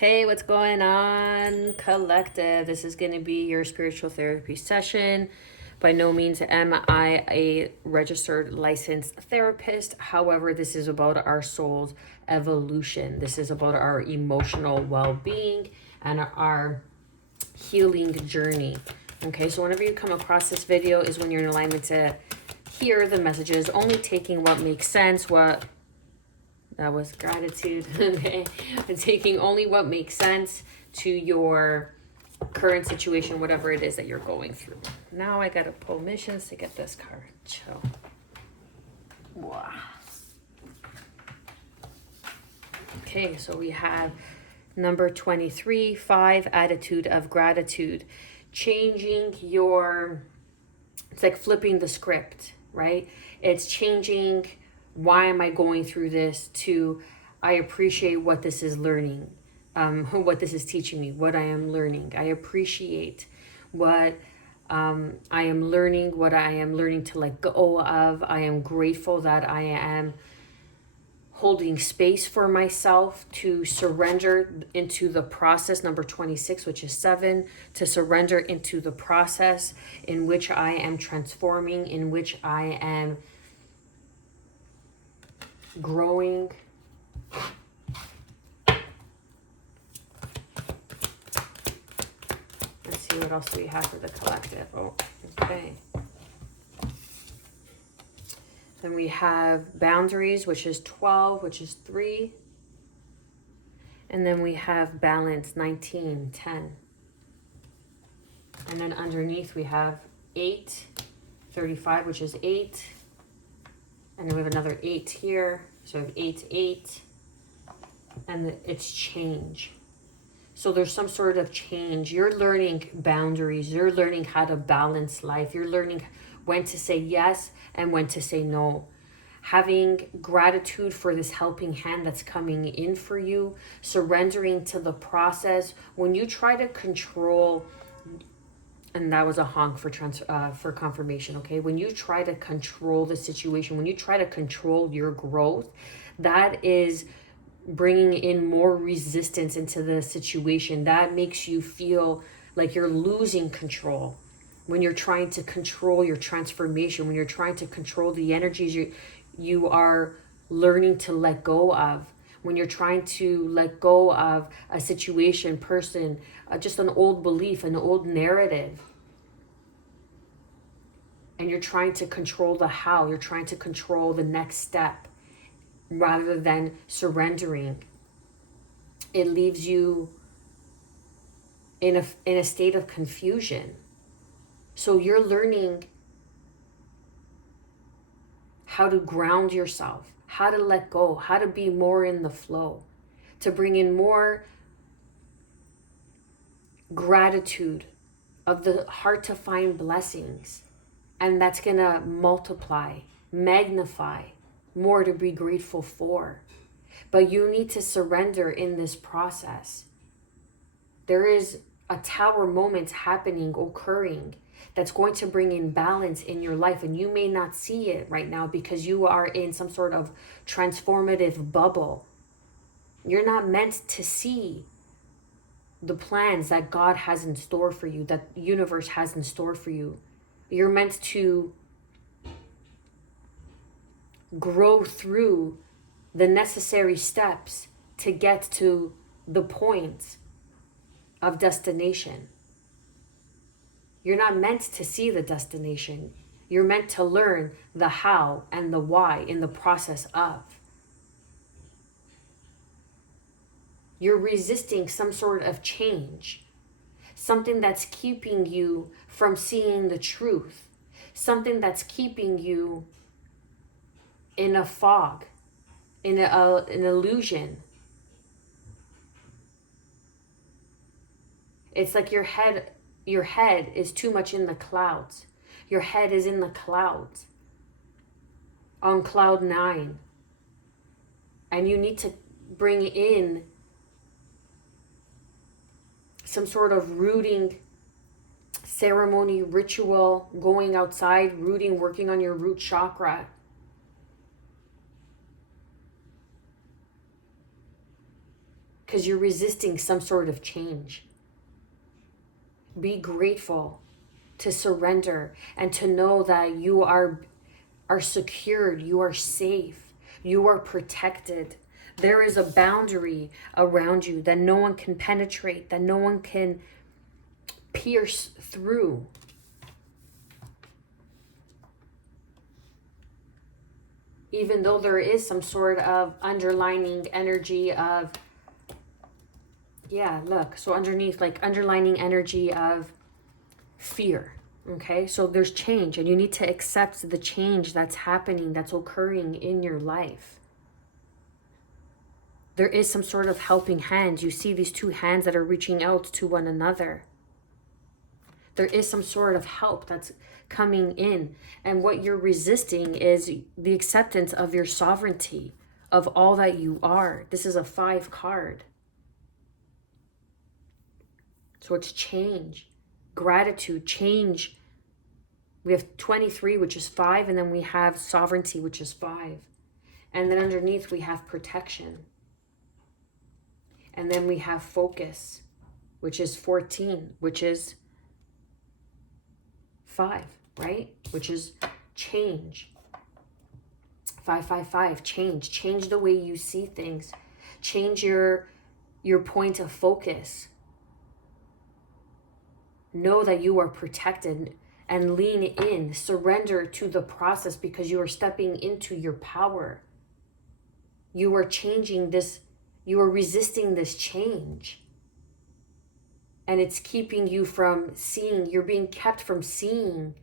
Hey, what's going on, collective? This is going to be your spiritual therapy session. By no means am I a registered licensed therapist. However, this is about our soul's evolution. This is about our emotional well being and our healing journey. Okay, so whenever you come across this video is when you're in alignment to hear the messages, only taking what makes sense, that was gratitude. Okay, and taking only what makes sense to your current situation, whatever it is that you're going through. Now I gotta pull missions to get this card. Chill. Wow. Okay, so we have number 23, 5, attitude of gratitude. Changing your, it's like flipping the script, right? It's changing, why am I going through this, to I appreciate what this is learning, what this is teaching me, what I am learning. I appreciate what I am learning, what I am learning to let go of. I am grateful that I am holding space for myself to surrender into the process. Number 26, which is 7, to surrender into the process in which I am transforming, in which I am growing. Let's see what else we have for the collective. Oh, okay. Then we have boundaries, which is 12, which is 3. And then we have balance, 19, 10. And then underneath we have 8, 35, which is 8. And then we have another 8 here. So we have 8, 8. And it's change. So there's some sort of change. You're learning boundaries. You're learning how to balance life. You're learning when to say yes and when to say no. Having gratitude for this helping hand that's coming in for you. Surrendering to the process. When you try to control, and that was a honk for confirmation, okay? When you try to control the situation, when you try to control your growth, that is bringing in more resistance into the situation. That makes you feel like you're losing control. When you're trying to control your transformation, when you're trying to control the energies you are learning to let go of, when you're trying to let go of a situation, person, just an old belief, an old narrative, and you're trying to control the how, you're trying to control the next step rather than surrendering, it leaves you in a state of confusion. So you're learning how to ground yourself, how to let go, how to be more in the flow, to bring in more gratitude of the heart to find blessings. And that's going to multiply, magnify, more to be grateful for. But you need to surrender in this process. There is a tower moment happening, occurring, that's going to bring in balance in your life. And you may not see it right now because you are in some sort of transformative bubble. You're not meant to see the plans that God has in store for you, that the universe has in store for you. You're meant to grow through the necessary steps to get to the point of destination. You're not meant to see the destination. You're meant to learn the how and the why in the process of. You're resisting some sort of change, something that's keeping you from seeing the truth, something that's keeping you in a fog, in an illusion. It's like your head is too much in the clouds. Your head is in the clouds, on cloud 9. And you need to bring in some sort of rooting ceremony, ritual, going outside, rooting, working on your root chakra. because you're resisting some sort of change. Be grateful to surrender and to know that you are secured, you are safe, you are protected. There is a boundary around you that no one can penetrate, that no one can pierce through. Even though there is some sort of underlining energy of, yeah, look, so underneath, like underlining energy of fear. Okay, so there's change, and you need to accept the change that's happening, that's occurring in your life. There is some sort of helping hand. You see these two hands that are reaching out to one another. There is some sort of help that's coming in. And what you're resisting is the acceptance of your sovereignty, of all that you are. This is a 5 card. So it's change, gratitude, change. We have 23, which is 5, and then we have sovereignty, which is 5. And then underneath we have protection. And then we have focus, which is 14, which is 5, right? Which is change. 555, change. Change the way you see things. Change your point of focus. Know that you are protected and lean in. Surrender to the process because you are stepping into your power. You are changing this. You are resisting this change. And it's keeping you from seeing. You're being kept from seeing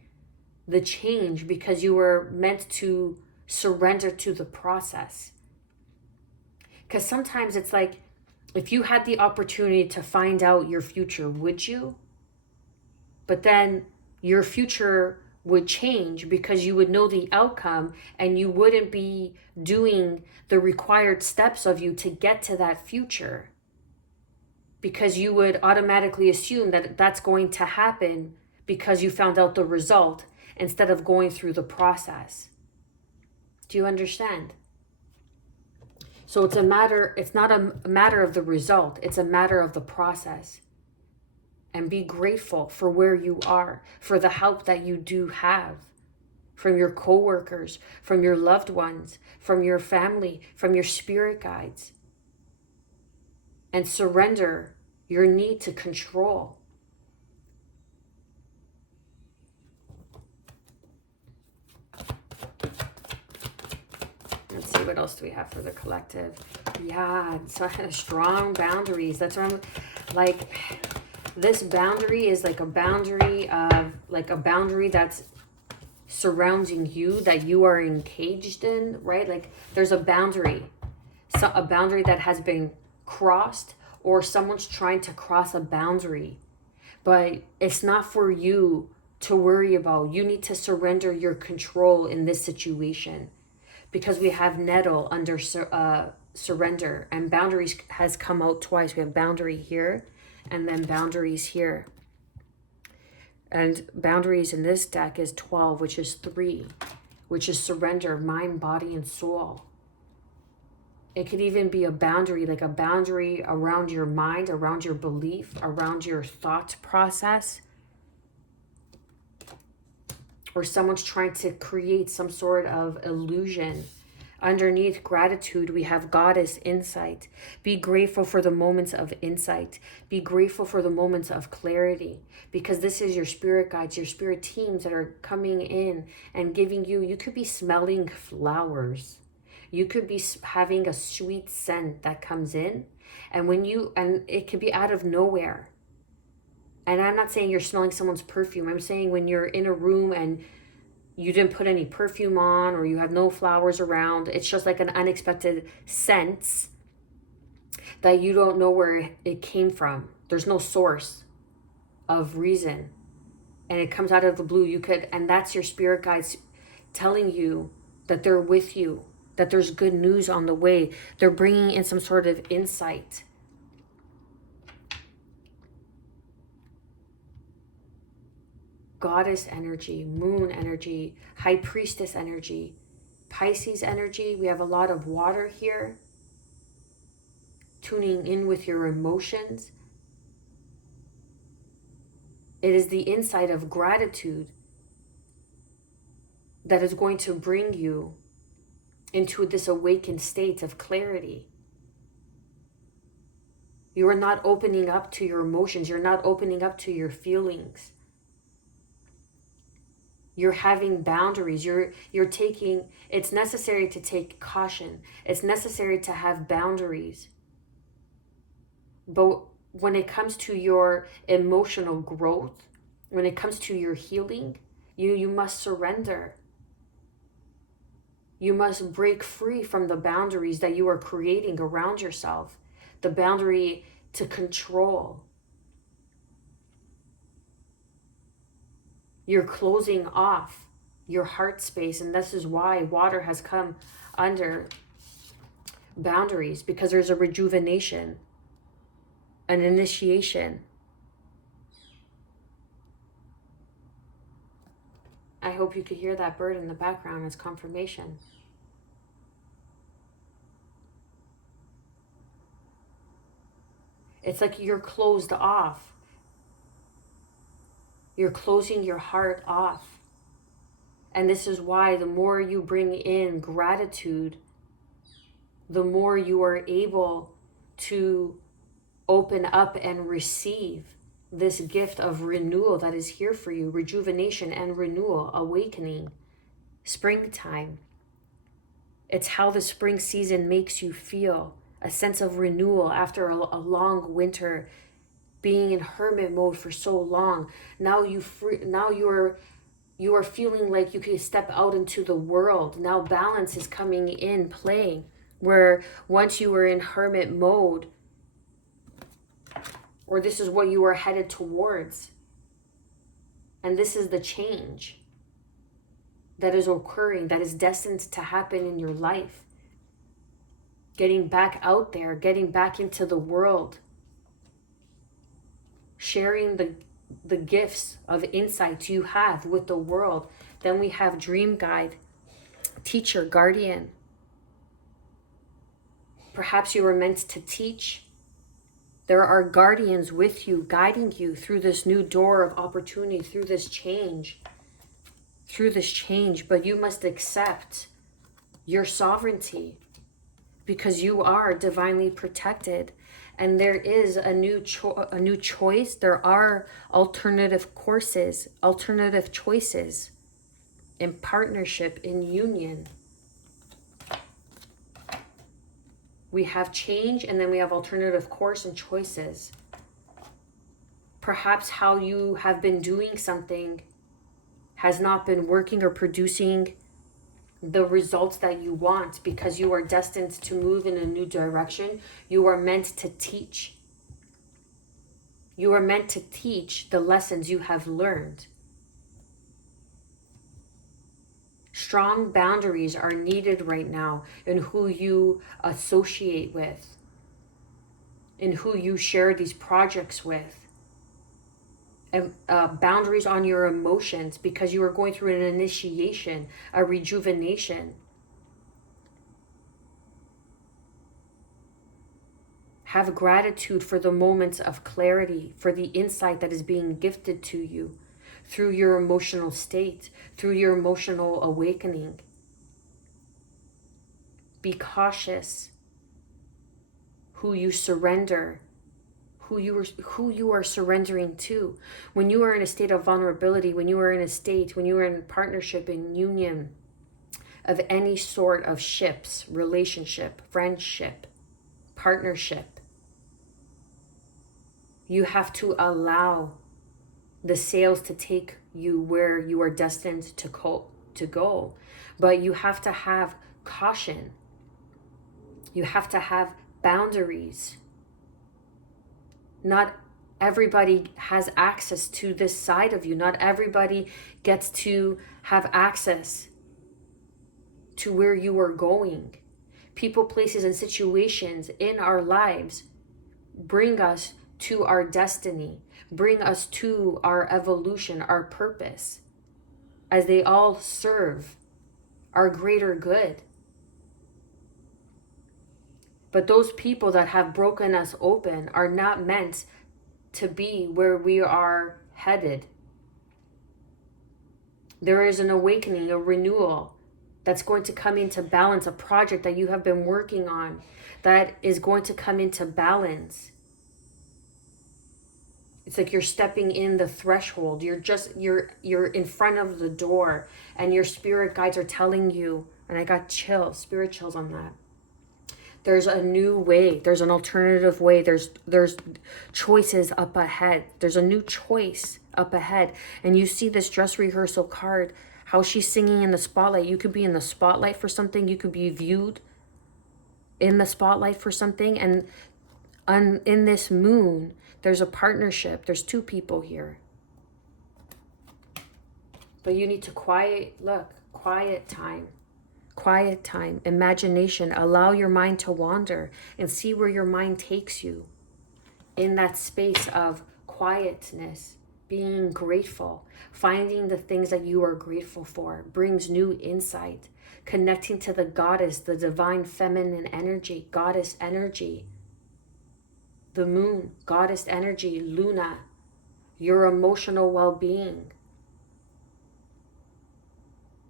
the change because you were meant to surrender to the process. Because sometimes it's like, if you had the opportunity to find out your future, would you? But then your future would change because you would know the outcome and you wouldn't be doing the required steps of you to get to that future. Because you would automatically assume that that's going to happen because you found out the result instead of going through the process. Do you understand? So it's not a matter of the result, it's a matter of the process. And be grateful for where you are, for the help that you do have from your coworkers, from your loved ones, from your family, from your spirit guides. And surrender your need to control. Let's see, what else do we have for the collective? Yeah, so strong boundaries. That's what I'm like. This boundary is like a boundary that's surrounding you, that you are encaged in, right? Like there's a boundary that has been crossed, or someone's trying to cross a boundary, but it's not for you to worry about. You need to surrender your control in this situation, because we have nettle under surrender, and boundaries has come out twice. We have boundary here and then boundaries here. And boundaries in this deck is 12, which is 3, which is surrender, mind, body, and soul. It could even be a boundary, like a boundary around your mind, around your belief, around your thought process. Or someone's trying to create some sort of illusion. Underneath gratitude, we have goddess insight. Be grateful for the moments of insight. Be grateful for the moments of clarity, because this is your spirit guides, your spirit teams that are coming in and giving you. You could be smelling flowers. You could be having a sweet scent that comes in, and it could be out of nowhere. And I'm not saying you're smelling someone's perfume. I'm saying when you're in a room and you didn't put any perfume on, or you have no flowers around, it's just like an unexpected sense that you don't know where it came from. There's no source of reason, and it comes out of the blue. And that's your spirit guides telling you that they're with you, that there's good news on the way. They're bringing in some sort of insight. Goddess energy, moon energy, high priestess energy, Pisces energy. We have a lot of water here. tuning in with your emotions. It is the insight of gratitude that is going to bring you into this awakened state of clarity. You are not opening up to your emotions. You're not opening up to your feelings. You're having boundaries. You're taking, it's necessary to take caution. It's necessary to have boundaries. But when it comes to your emotional growth, when it comes to your healing, you must surrender. You must break free from the boundaries that you are creating around yourself. The boundary to control. You're closing off your heart space, and this is why water has come under boundaries, because there's a rejuvenation, an initiation. I hope you could hear that bird in the background as confirmation. It's like you're closed off. You're closing your heart off. And this is why the more you bring in gratitude, the more you are able to open up and receive this gift of renewal that is here for you, rejuvenation and renewal, awakening, springtime. It's how the spring season makes you feel, a sense of renewal after a long winter, being in hermit mode for so long. Now you are feeling like you can step out into the world. Now balance is coming in play, where once you were in hermit mode, or this is what you are headed towards. And this is the change that is occurring, that is destined to happen in your life. Getting back out there, getting back into the world, sharing the gifts of insights you have with the world. Then we have dream guide, teacher, guardian. Perhaps you were meant to teach. There are guardians with you, guiding you through this new door of opportunity, through this change. But you must accept your sovereignty, because you are divinely protected, and there is a new choice. There are alternative courses, alternative choices in partnership, in union. We have change, and then we have alternative course and choices. Perhaps how you have been doing something has not been working or producing the results that you want, because you are destined to move in a new direction. You are meant to teach. You are meant to teach the lessons you have learned. Strong boundaries are needed right now in who you associate with, in who you share these projects with. And boundaries on your emotions, because you are going through an initiation, a rejuvenation. Have gratitude for the moments of clarity, for the insight that is being gifted to you through your emotional state, through your emotional awakening. Be cautious who you surrender, who you are surrendering to. When you are in a state of vulnerability, when you are in a state, when you are in partnership, in union of any sort of ships, relationship, friendship, partnership, you have to allow the sails to take you where you are destined to go. But you have to have caution. You have to have boundaries. Not everybody has access to this side of you. Not everybody gets to have access to where you are going. People, places, and situations in our lives bring us to our destiny, bring us to our evolution, our purpose, as they all serve our greater good. But those people that have broken us open are not meant to be where we are headed. There is an awakening, a renewal that's going to come into balance, a project that you have been working on that is going to come into balance. It's like you're stepping in the threshold. You're in front of the door, and your spirit guides are telling you, and I got chills, spirit chills on that. There's a new way. There's an alternative way. There's choices up ahead. There's a new choice up ahead. And you see this dress rehearsal card, how she's singing in the spotlight. You could be in the spotlight for something. You could be viewed in the spotlight for something. And in this moon, there's a partnership. There's two people here. But you need to quiet time. Quiet time, imagination. Allow your mind to wander and see where your mind takes you. In that space of quietness, being grateful, finding the things that you are grateful for brings new insight. Connecting to the goddess, the divine feminine energy, goddess energy. The moon, goddess energy, Luna, your emotional well-being.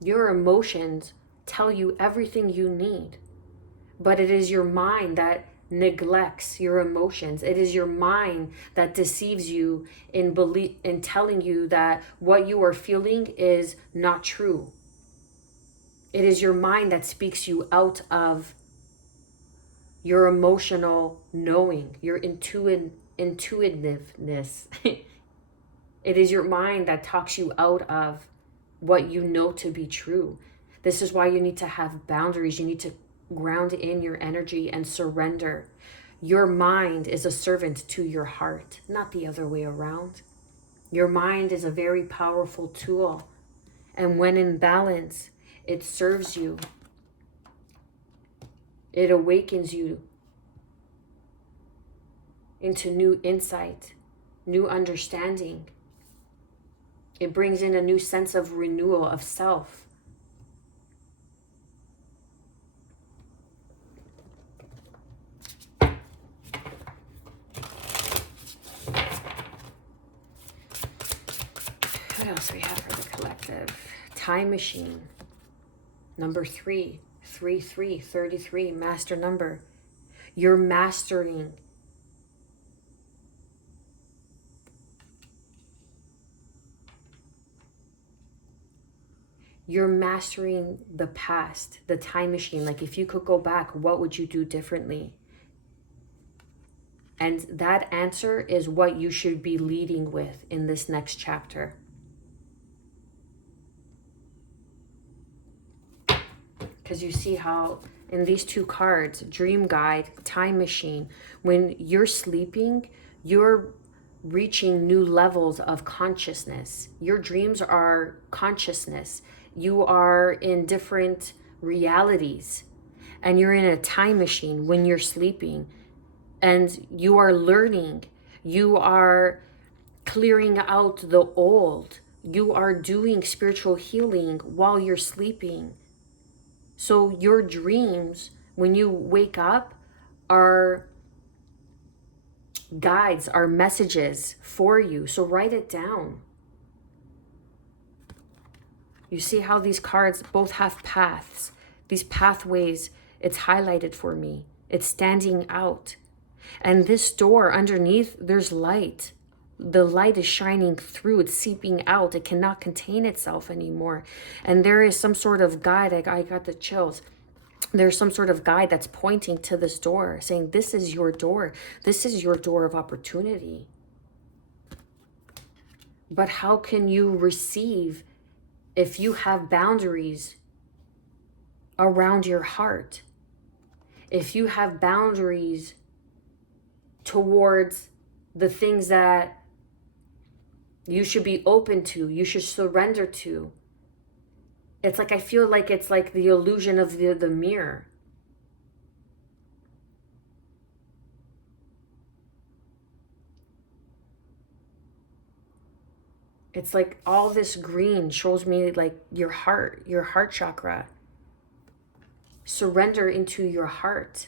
Your emotions tell you everything you need, but it is your mind that neglects your emotions. It is your mind that deceives you in telling you that what you are feeling is not true. It is your mind that speaks you out of your emotional knowing, your intuitiveness. It is your mind that talks you out of what you know to be true. This is why you need to have boundaries. You need to ground in your energy and surrender. Your mind is a servant to your heart, not the other way around. Your mind is a very powerful tool. And when in balance, it serves you. It awakens you into new insight, new understanding. It brings in a new sense of renewal of self. What else we have for the collective? Time machine. Number 3, 33, master number. You're mastering. You're mastering the past, the time machine. Like if you could go back, what would you do differently? And that answer is what you should be leading with in this next chapter. Because you see how in these two cards, dream guide, time machine, when you're sleeping, you're reaching new levels of consciousness. Your dreams are consciousness. You are in different realities, and you're in a time machine when you're sleeping, and you are learning. You are clearing out the old. You are doing spiritual healing while you're sleeping. So your dreams, when you wake up, are guides, are messages for you. So write it down. You see how these cards both have paths. These pathways, it's highlighted for me. It's standing out. And this door underneath, there's light. The light is shining through. It's seeping out. It cannot contain itself anymore. And there is some sort of guide. I got the chills. There's some sort of guide that's pointing to this door, saying, this is your door. This is your door of opportunity. But how can you receive if you have boundaries around your heart? If you have boundaries towards the things that you should be open to, you should surrender to. It's like, I feel like it's like the illusion of the mirror. It's like all this green shows me like your heart chakra. Surrender into your heart.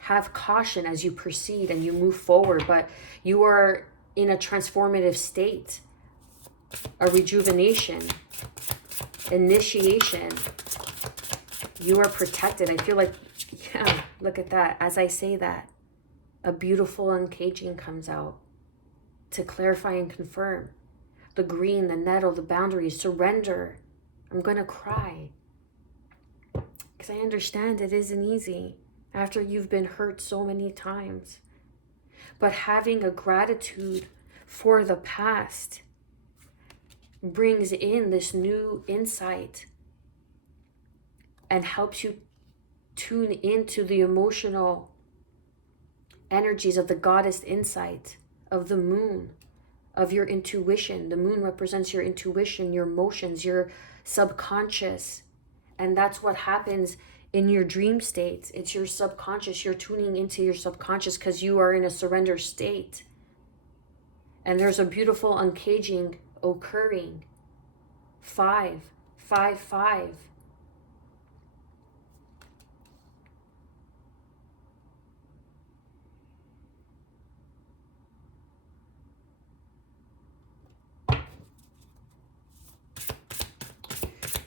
Have caution as you proceed and you move forward, but you are in a transformative state, a rejuvenation, initiation. You are protected. I feel like, yeah, look at that. As I say that, a beautiful uncaging comes out to clarify and confirm. The green, the nettle, the boundaries, surrender. I'm going to cry because I understand it isn't easy after you've been hurt so many times. But having a gratitude for the past brings in this new insight and helps you tune into the emotional energies of the goddess insight, of the moon, of your intuition. The moon represents your intuition, your emotions, your subconscious. And that's what happens in your dream states. It's your subconscious. You're tuning into your subconscious because you are in a surrender state. And there's a beautiful uncaging occurring. 5, 5, 5.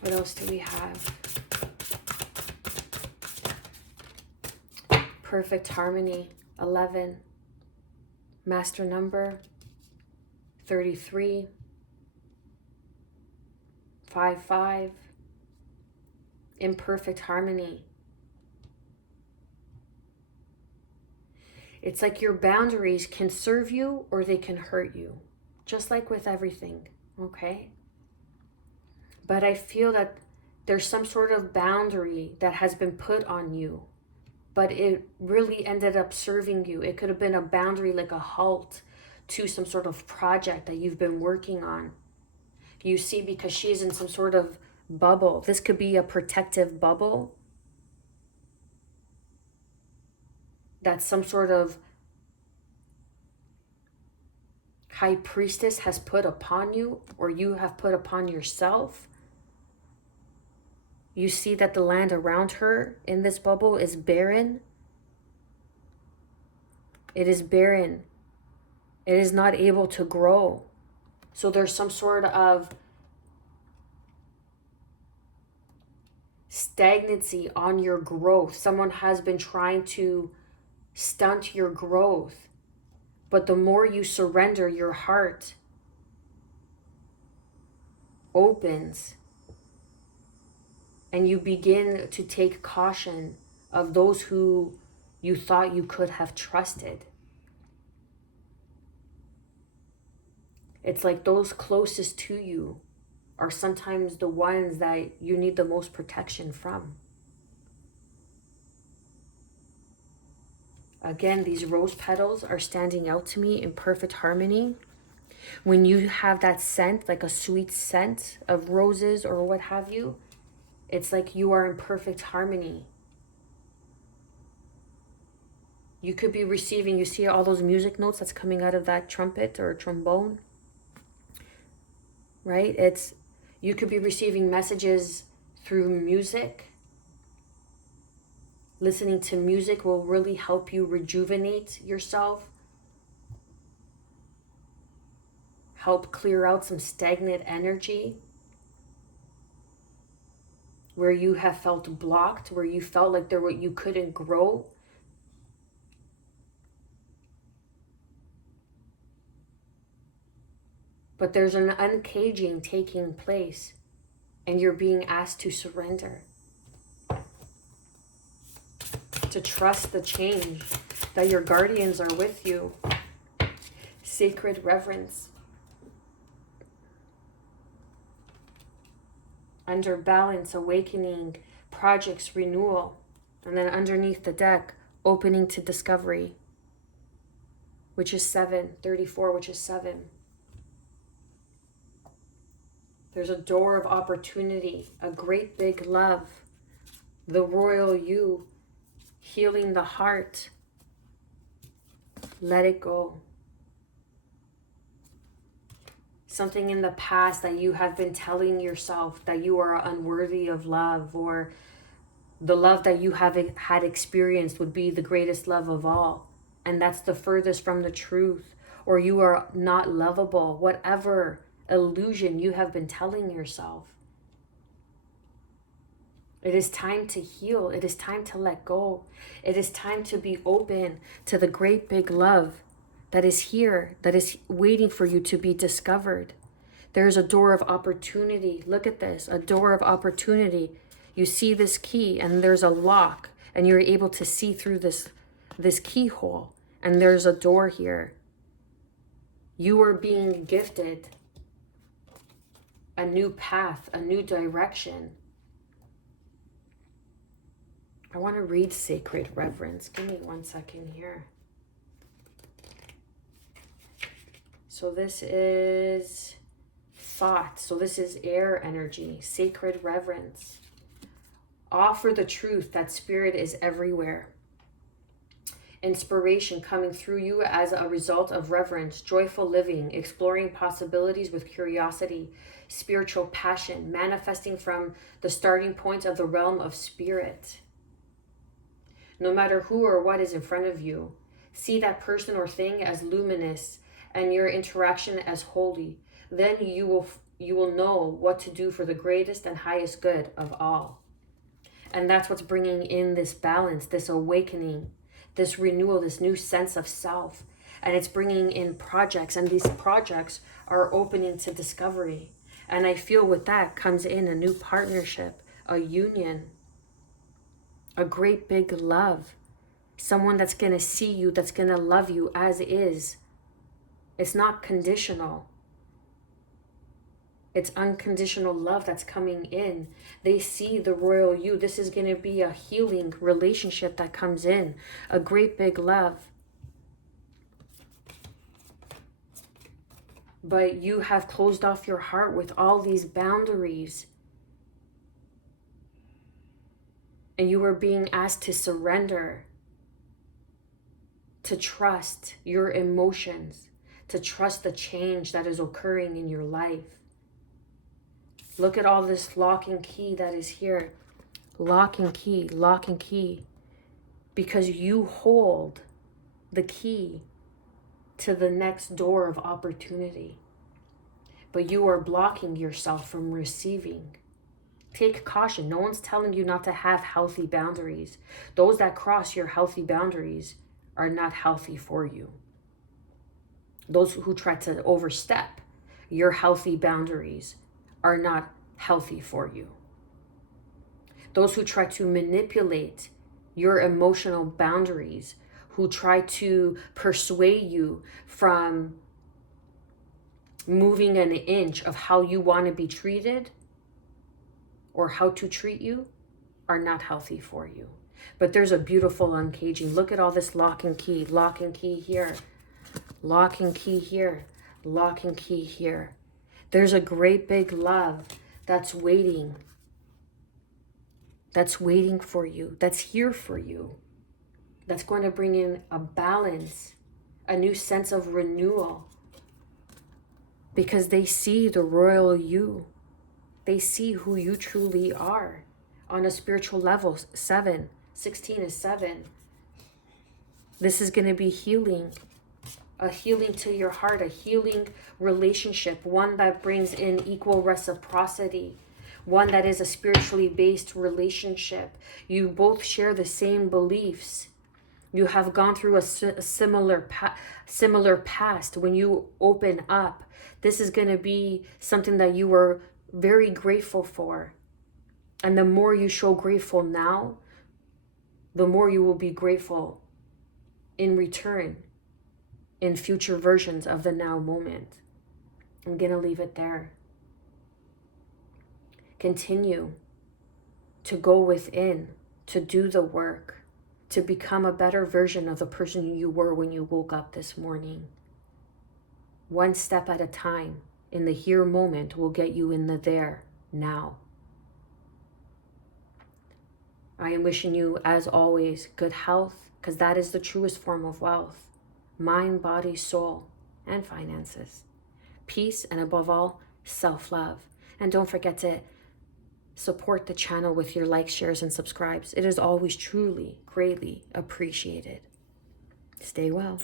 What else do we have? Perfect harmony, 11. Master number, 33. 5, 5. Imperfect harmony. It's like your boundaries can serve you or they can hurt you. Just like with everything, okay? But I feel that there's some sort of boundary that has been put on you, but it really ended up serving you. It could have been a boundary, like a halt to some sort of project that you've been working on. You see, because she's in some sort of bubble. This could be a protective bubble that some sort of high priestess has put upon you, or you have put upon yourself. You see that the land around her in this bubble is barren. It is barren. It is not able to grow. So there's some sort of stagnancy on your growth. Someone has been trying to stunt your growth. But the more you surrender, your heart opens. And you begin to take caution of those who you thought you could have trusted. It's like those closest to you are sometimes the ones that you need the most protection from. Again, these rose petals are standing out to me in perfect harmony. When you have that scent, like a sweet scent of roses or what have you, it's like you are in perfect harmony. You could be receiving, you see all those music notes that's coming out of that trumpet or trombone, right? You could be receiving messages through music. Listening to music will really help you rejuvenate yourself. Help clear out some stagnant energy. Where you have felt blocked, where you felt like you couldn't grow. But there's an uncaging taking place, and you're being asked to surrender. To trust the change, that your guardians are with you. Sacred reverence. Under balance, awakening, projects, renewal. And then underneath the deck, opening to discovery, which is 7, 34, which is 7. There's a door of opportunity, a great big love, the royal you, healing the heart. Let it go. Something in the past that you have been telling yourself that you are unworthy of love, or The love that you have had experienced would be the greatest love of all. And that's the furthest from the truth. Or you are not lovable, whatever illusion you have been telling yourself. It is time to heal. It is time to let go. It is time to be open to the great big love that is here, that is waiting for you to be discovered. There's a door of opportunity. Look at this, a door of opportunity. You see this key and there's a lock and you're able to see through this keyhole and there's a door here. You are being gifted a new path, a new direction. I want to read Sacred Reverence. Give me 1 second here. So this is thought. So this is air energy. Sacred Reverence. Offer the truth that spirit is everywhere. Inspiration coming through you as a result of reverence, joyful living, exploring possibilities with curiosity, spiritual passion, manifesting from the starting point of the realm of spirit. No matter who or what is in front of you, see that person or thing as luminous and your interaction as holy. Then you will know what to do for the greatest and highest good of all. And that's what's bringing in this balance, this awakening, this renewal, this new sense of self. And it's bringing in projects, and these projects are opening to discovery. And I feel with that comes in a new partnership, a union, a great big love, someone that's going to see you, that's going to love you as is. It's not conditional. It's unconditional love that's coming in. They see the royal you. This is going to be a healing relationship that comes in, a great big love. But you have closed off your heart with all these boundaries. And you are being asked to surrender, to trust your emotions, to trust the change that is occurring in your life. Look at all this lock and key that is here. Lock and key, lock and key. Because you hold the key to the next door of opportunity. But you are blocking yourself from receiving. Take caution. No one's telling you not to have healthy boundaries. Those that cross your healthy boundaries are not healthy for you. Those who try to overstep your healthy boundaries are not healthy for you. Those who try to manipulate your emotional boundaries, who try to persuade you from moving an inch of how you want to be treated or how to treat you, are not healthy for you. But there's a beautiful uncaging. Look at all this lock and key here, lock and key here, lock and key here. There's a great big love that's waiting for you, that's here for you, that's going to bring in a balance, a new sense of renewal, because they see the royal you. They see who you truly are on a spiritual level. 16 is 7. This is going to be healing. A healing to your heart, a healing relationship, one that brings in equal reciprocity, one that is a spiritually based relationship. You both share the same beliefs. You have gone through a similar past. When you open up, this is going to be something that you were very grateful for. And the more you show grateful now, the more you will be grateful in return in future versions of the now moment. I'm going to leave it there. Continue to go within, to do the work, to become a better version of the person you were when you woke up this morning. One step at a time in the here moment will get you in the there now. I am wishing you, as always, good health, because that is the truest form of wealth. Mind, body, soul, and finances. Peace, and above all, self-love. And don't forget to support the channel with your likes, shares, and subscribes. It is always truly, greatly appreciated. Stay well.